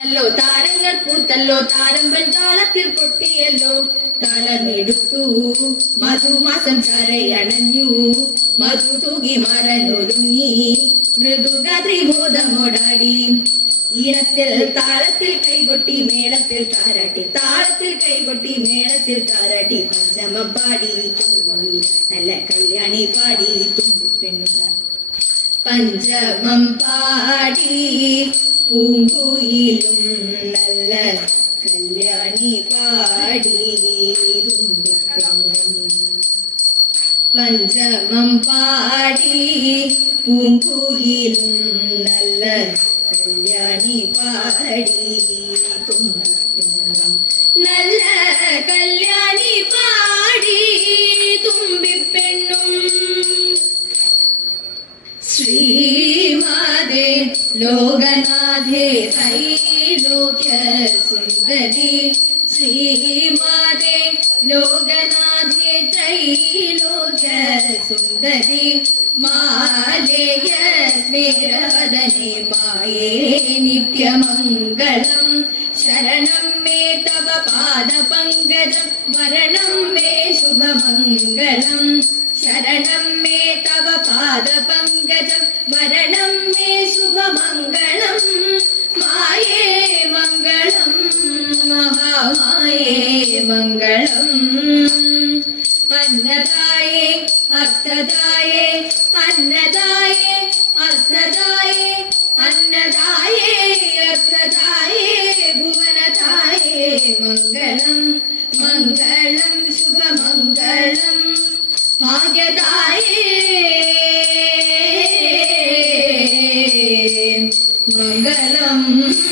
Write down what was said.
ല്ലോ താരങ്ങൾ പൂത്തല്ലോ താരമ്പൻ താളത്തിൽ കൊട്ടിയല്ലോ തലമെടുത്തു മധുമാസം കരയണഞ്ഞു മധു തൂകി മറന്നൊരുങ്ങി മൃദുക ത്രിബോധമോടാടി ഈണത്തിൽ താളത്തിൽ കൈകൊട്ടി മേളത്തിൽ താരാട്ടി. താളത്തിൽ കൈകൊട്ടി മേളത്തിൽ താരാട്ടി. പഞ്ചമം പാടി നല്ല കല്യാണി പാടി തുമ്പിപ്പെണ്ണു പഞ്ചമം പാടി പൂങ്കുയിലും നല്ല കല്യാണി പാടി പഞ്ചമം പാടി പൂങ്കുയിലും നല്ല കല്യാണി പാടി നല്ല ശ്രീമാതേ ലോകനാഥേ ത്രൈലോക്യ സുന്ദരി. ശ്രീമാതേ ലോകനാഥേ ത്രൈലോക്യ സുന്ദരി. മാലേയ സ്മേരവദനെ മായേ നിത്യമംഗളം. ശരണം മേ തവ പാദപങ്കജം വരണം മേ ശുഭമംഗളം. ശരണം മേ തവ പാദപങ്കജം മായേ മംഗളം. അന്നദായേ അർത്ഥദായേ അന്നദായേ അർത്ഥദായേ അന്നദായേ അർത്ഥദായേ ഭുവനദായേ മംഗളം. മംഗളം ശുഭമംഗളം. ഭാഗ്യദായേ മംഗളം.